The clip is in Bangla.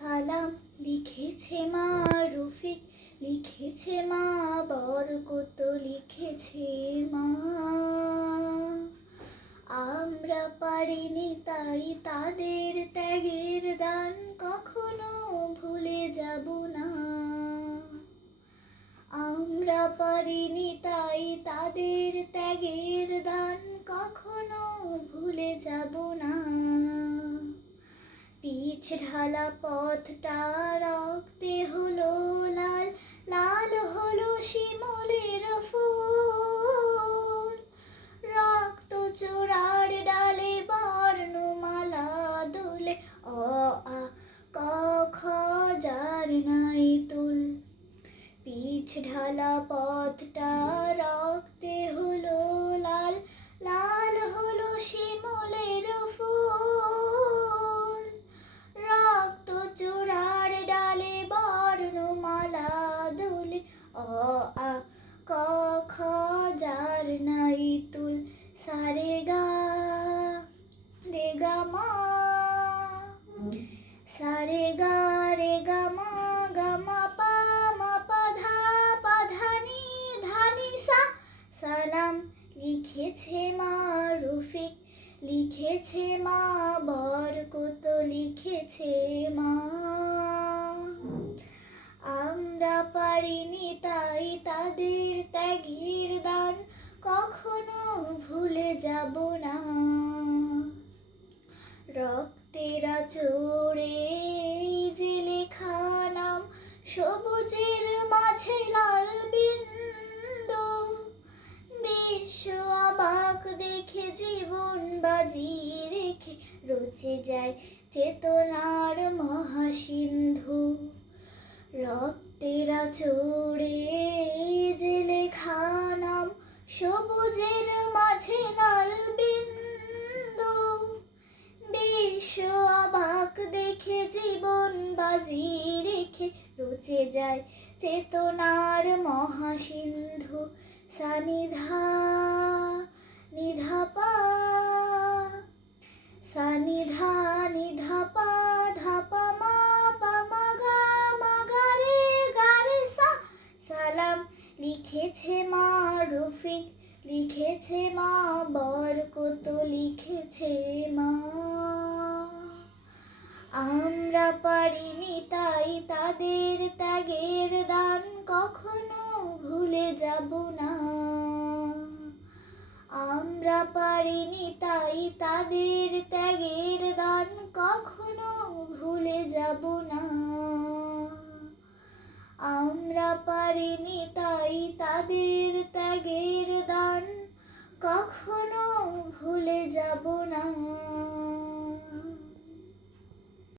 সালাম লিখেছে মা রফিক, লিখেছে মা বরকত, লিখেছে মা। আমরা পারিনি তাই তাদের ত্যাগের দান, কখনো ভুলে যাব না। আমরা পারিনি তাই তাদের ত্যাগের পিচ ঢালা পথটা রক্তে হলো লাল লাল হলো শিমলের ফুল। রক্ত চূড়ার ডালে বর্ণমালা দোলে, অ, আ, ক, খ, যার নাই তুল। পিচ ঢালা পথটা রক্তে হলো আ ক, খ, যার নাই তুল, সারে গা, রে গা মা। সারে গা, রে গা মা গা মা পা মা পা ধা পা ধা নি ধা নি সা। সালাম লিখেছে মা রফিক, লিখেছে মা বরকত, লিখেছে মা। আমরা পারিনি তাই তাদের ত্যাগের দান কখনো ভুলে যাব না। রক্তেরা চড়ে যে লেখা নাম, সবুজের মাঝে লাল বিন্দু। বিশ্ব অবাক দেখে জীবন বাজি রেখে রচে যায় চেতনার মহাসিন্ধু। রক্তেরা চড়ে সবুজের মাঝে লাল বিন্দু। বিশ্ব অবাক দেখে জীবন বাজি রেখে রচে যায় চেতনার মহাসিন্ধু। সানিধা নিধা রফিক লিখেছে মা, বরকত লিখেছে মা। আমরা পারিনি তাই তাদের ত্যাগের দান কখনো ভুলে যাব না। আমরা পারিনি তাই তাদের ত্যাগের দান কখনো ভুলে যাব না আমরা পারিনি তাই তাদের ত্যাগের